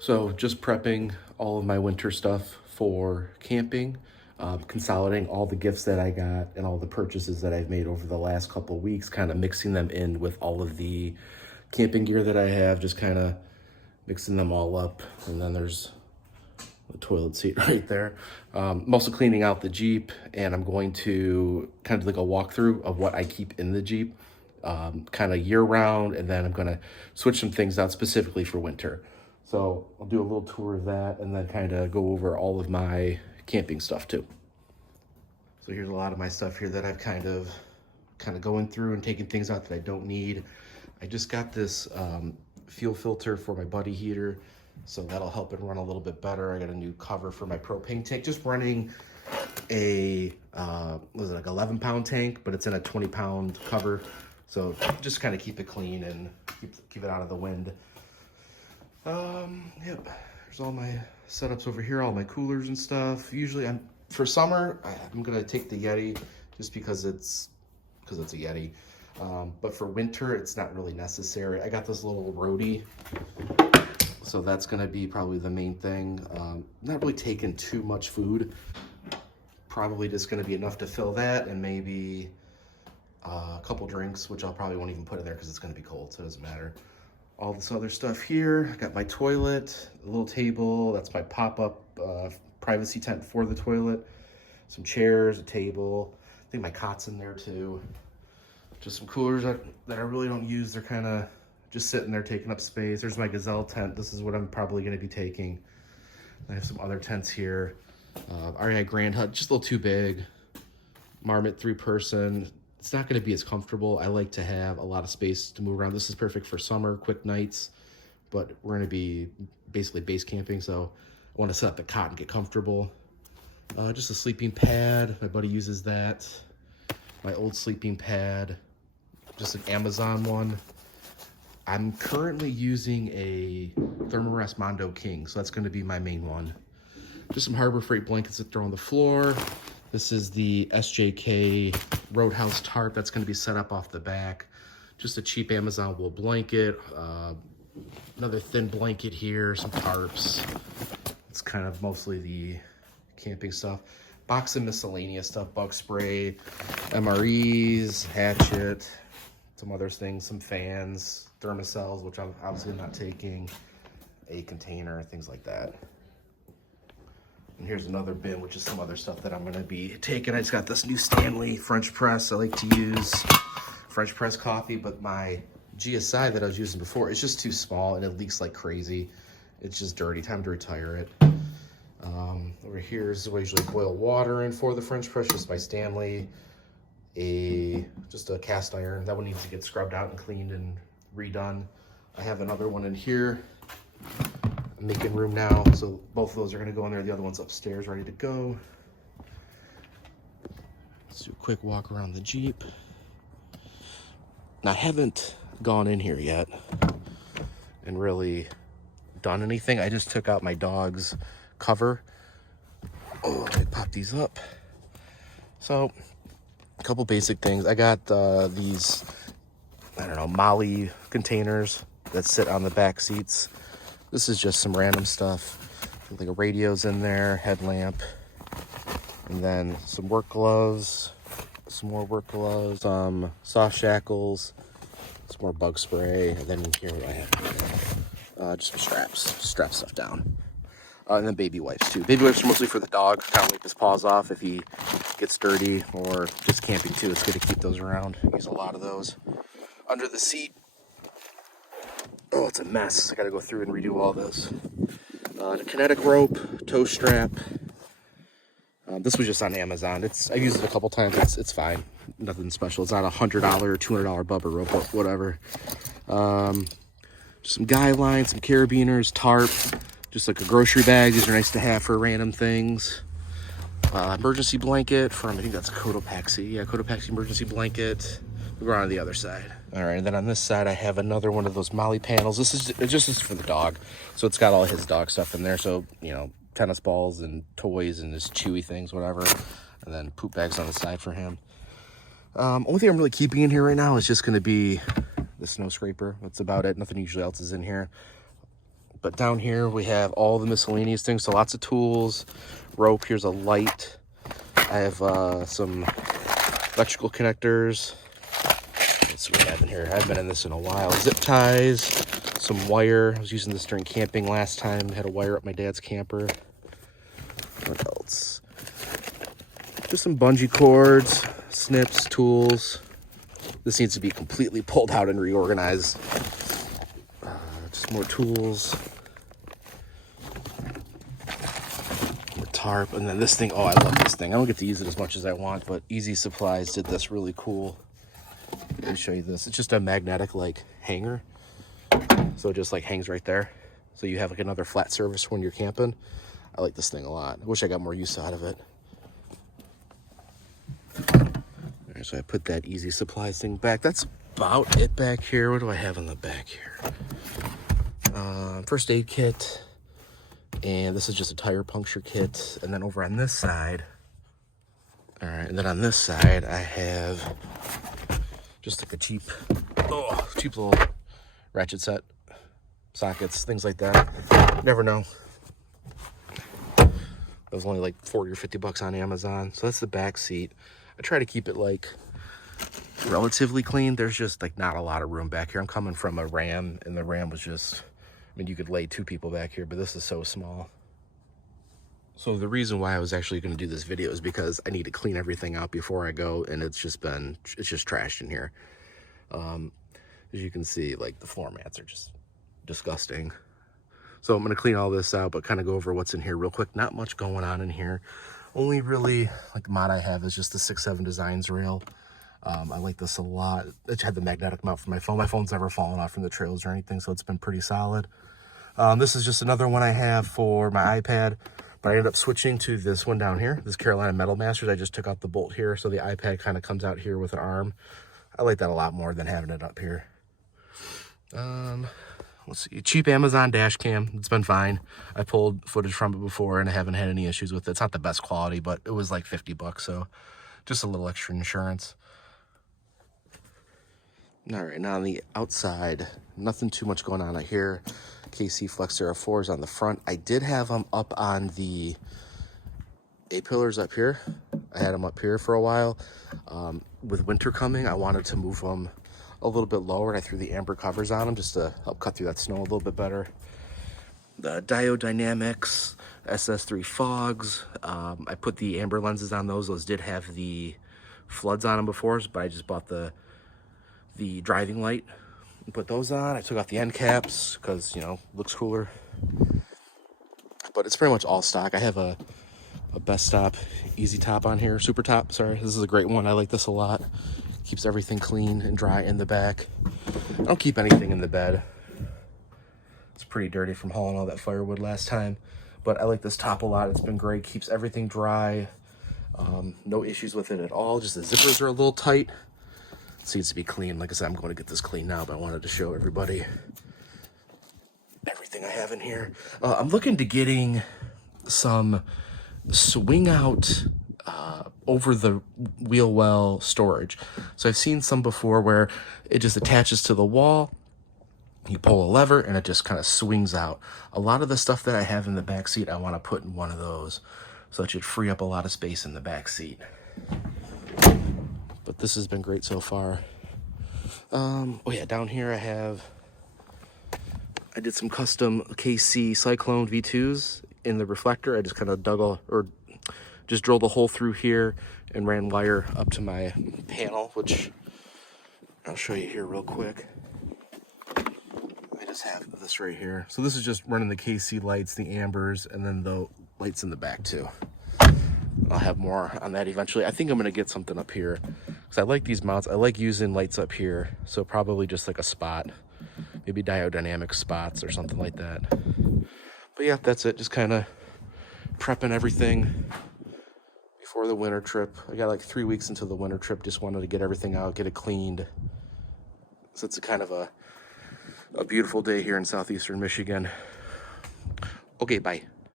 So just prepping all of my winter stuff for camping, consolidating all the gifts that I got and all the purchases that I've made over the last couple of weeks, kind of mixing them in with all of the camping gear that I have, just kind of mixing them all up. And then there's the toilet seat right there. I'm also cleaning out the Jeep, and I'm going to kind of like a walkthrough of what I keep in the Jeep, kind of year round, and then I'm going to switch some things out specifically for winter. So I'll do a little tour of that and then kind of go over all of my camping stuff too. So here's a lot of my stuff here that I've kind of going through and taking things out that I don't need. I just got this fuel filter for my buddy heater, so that'll help it run a little bit better. I got a new cover for my propane tank, just running a was it like 11-pound tank, but it's in a 20-pound cover, so just kind of keep it clean and keep it out of the wind. Yep, there's all my setups over here, all my coolers and stuff. Usually for summer, I'm gonna take the Yeti just because it's a Yeti. But for winter, it's not really necessary. I got this little roadie, so that's gonna be probably the main thing. Not really taking too much food. Probably just gonna be enough to fill that and maybe a couple drinks, which I probably won't even put in there because it's gonna be cold, so it doesn't matter. All this other stuff here. I got my toilet, a little table. That's my pop-up privacy tent for the toilet. Some chairs, a table. I think my cot's in there too. Just some coolers that I really don't use. They're kind of just sitting there taking up space. There's my gazelle tent. This is what I'm probably going to be taking. I have some other tents here. REI Grand Hut, just a little too big. Marmot 3-person. It's not going to be as comfortable. I like to have a lot of space to move around. This is perfect for summer, quick nights, but we're going to be basically base camping, so I want to set up the cot and get comfortable. Just a sleeping pad. My buddy uses that. My old sleeping pad, just an Amazon one. I'm currently using a Thermarest Mondo King, so that's going to be my main one. Just some Harbor Freight blankets that throw on the floor. This is the SJK Roadhouse tarp that's going to be set up off the back. Just a cheap Amazon wool blanket. Another thin blanket here, some tarps. It's kind of mostly the camping stuff. Box of miscellaneous stuff, bug spray, MREs, hatchet, some other things, some fans, thermocells, which I'm obviously not taking, a container, things like that. And here's another bin, which is some other stuff that I'm gonna be taking. I just got this new Stanley French press. I like to use French press coffee, but my GSI that I was using before, it's just too small and it leaks like crazy. It's just dirty, time to retire it. Over here is where I usually boil water in for the French press, just my Stanley. Just a cast iron. That one needs to get scrubbed out and cleaned and redone. I have another one in here. I'm making room now, so both of those are gonna go in there. The other one's upstairs, ready to go. Let's do a quick walk around the Jeep. Now, I haven't gone in here yet and really done anything. I just took out my dog's cover. Oh, let me pop these up. So, a couple basic things. I got these, I don't know, Molly containers that sit on the back seats. This is just some random stuff. Like a radio's in there, headlamp, and then some work gloves, some more work gloves, some soft shackles, some more bug spray, and then here what I have, just some straps, strap stuff down. And then baby wipes too. Baby wipes are mostly for the dog, kind of wipe his paws off if he gets dirty, or just camping too. It's good to keep those around. Use a lot of those. Under the seat, oh, it's a mess. I gotta go through and redo all this. The kinetic rope, toe strap. This was just on Amazon. I've used it a couple times. It's fine. Nothing special. It's not a $100 or $200 bubba rope or whatever. Just some guy lines, some carabiners, tarp. Just like a grocery bag. These are nice to have for random things. Emergency blanket from, I think that's Cotopaxi. Yeah, Cotopaxi emergency blanket. We'll go on the other side. All right, and then on this side, I have another one of those Molly panels. This is for the dog. So it's got all his dog stuff in there. So, you know, tennis balls and toys and his chewy things, whatever. And then poop bags on the side for him. Only thing I'm really keeping in here right now is just going to be the snow scraper. That's about it. Nothing usually else is in here. But down here we have all the miscellaneous things. So lots of tools, rope. Here's a light. I have some electrical connectors. Let's see what we have in here. I haven't been in this in a while. Zip ties, some wire. I was using this during camping last time. Had a wire up my dad's camper. What else? Just some bungee cords, snips, tools. This needs to be completely pulled out and reorganized. Just more tools. More tarp. And then this thing. Oh, I love this thing. I don't get to use it as much as I want, but Easy Supplies did this really cool. Let me show you this. It's just a magnetic like hanger. So it just like hangs right there. So you have like another flat surface when you're camping. I like this thing a lot. I wish I got more use out of it. Alright, so I put that Easy Supplies thing back. That's about it back here. What do I have in the back here? First aid kit. And this is just a tire puncture kit. And then over on this side, alright, and then on this side I have just like a cheap little ratchet set, sockets, things like that. Never know. It was only like 40 or 50 bucks on Amazon. So that's the back seat. I try to keep it like relatively clean. There's just like not a lot of room back here. I'm coming from a Ram, and the Ram was just, I mean, you could lay 2 people back here, but this is so small. So the reason why I was actually going to do this video is because I need to clean everything out before I go, and it's just trashed in here. As you can see, like the floor mats are just disgusting. So I'm going to clean all this out, but kind of go over what's in here real quick. Not much going on in here. Only really like mod I have is just the 6.7 Designs rail. I like this a lot. It had the magnetic mount for my phone. My phone's never fallen off from the trails or anything, so it's been pretty solid. This is just another one I have for my iPad, but I ended up switching to this one down here, this Carolina Metal Masters. I just took out the bolt here, so the iPad kind of comes out here with an arm. I like that a lot more than having it up here. Let's see, cheap Amazon dash cam. It's been fine. I pulled footage from it before and I haven't had any issues with it. It's not the best quality, but it was like 50 bucks, so just a little extra insurance. All right, now on the outside, nothing too much going on out here. KC Flexera 4s on the front. I did have them up on the A-pillars up here. I had them up here for a while. With winter coming, I wanted to move them a little bit lower, and I threw the amber covers on them just to help cut through that snow a little bit better. The Diodynamics SS3 fogs. I put the amber lenses on those. Those did have the floods on them before, but I just bought the driving light and put those on. I took off the end caps because, you know, looks cooler. But it's pretty much all stock. I have a Best Stop Easy Top on here. Super Top, sorry. This is a great one. I like this a lot. Keeps everything clean and dry in the back. I don't keep anything in the bed. It's pretty dirty from hauling all that firewood last time. But I like this top a lot. It's been great. Keeps everything dry. No issues with it at all. Just the zippers are a little tight. It needs to be clean. Like I said, I'm going to get this clean now, but I wanted to show everybody everything I have in here. I'm looking to getting some swing out over the wheel well storage. So I've seen some before where it just attaches to the wall, you pull a lever, and it just kind of swings out. A lot of the stuff that I have in the back seat, I want to put in one of those, so it should free up a lot of space in the back seat. But this has been great so far. Oh yeah, down here I did some custom KC Cyclone V2s in the reflector. I just kind of just drilled a hole through here and ran wire up to my panel, which I'll show you here real quick. I just have this right here. So this is just running the KC lights, the ambers, and then the lights in the back too. I'll have more on that eventually. I think I'm gonna get something up here because I like these mounts. I like using lights up here. So probably just like a spot, maybe Diodynamic spots or something like that. But yeah, that's it. Just kind of prepping everything before the winter trip. I got like 3 weeks until the winter trip. Just wanted to get everything out, get it cleaned. So it's a kind of a beautiful day here in southeastern Michigan. Okay, bye.